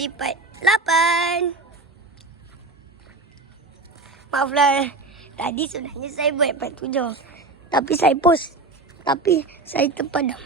Lipat 8. Maaflah. Tadi sebenarnya saya buat part 7. Tapi saya post. Tapi saya terpadam.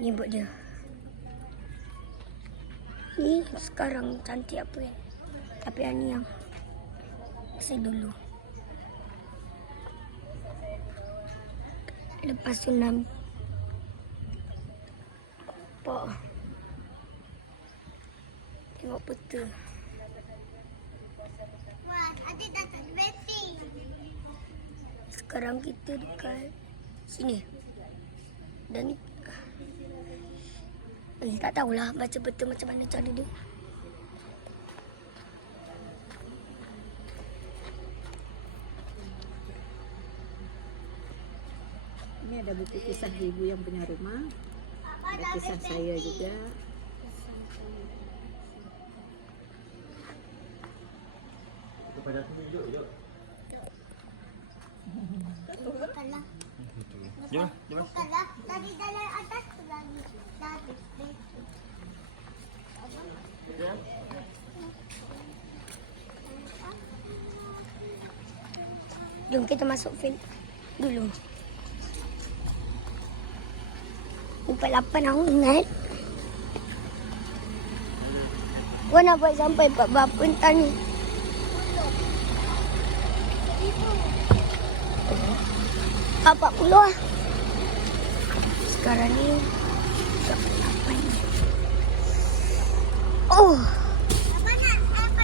Ni buat dia. Ni sekarang cantik apa kan. Tapi yang ni yang saya dulu. Lepas tu nampak. Tengok peta. Wah, adik dah tak ada bateri. Sekarang kita dekat sini. Dan ni tak tahulah baca peta macam mana cara dia. Ini ada buku kisah ibu yang punya rumah. Ada kisah saya juga. Bukanlah. Jom, jom. Bukanlah. Tadi dalam atas tu lagi. Dah habis bateri. Jom kita masuk film dulu. Empat 8 aku ingat. Gua nak buat sampai berapa entah ni. 40 lah. Sekarang ni 8. Oh. Apa nak?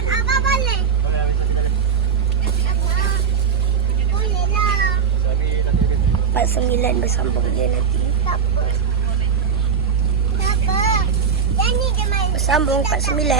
Apa boleh? Boleh lah. 49 bersambung dia nanti. Tak apa. Tak apa. Yang ni dia main. Bersambung 49.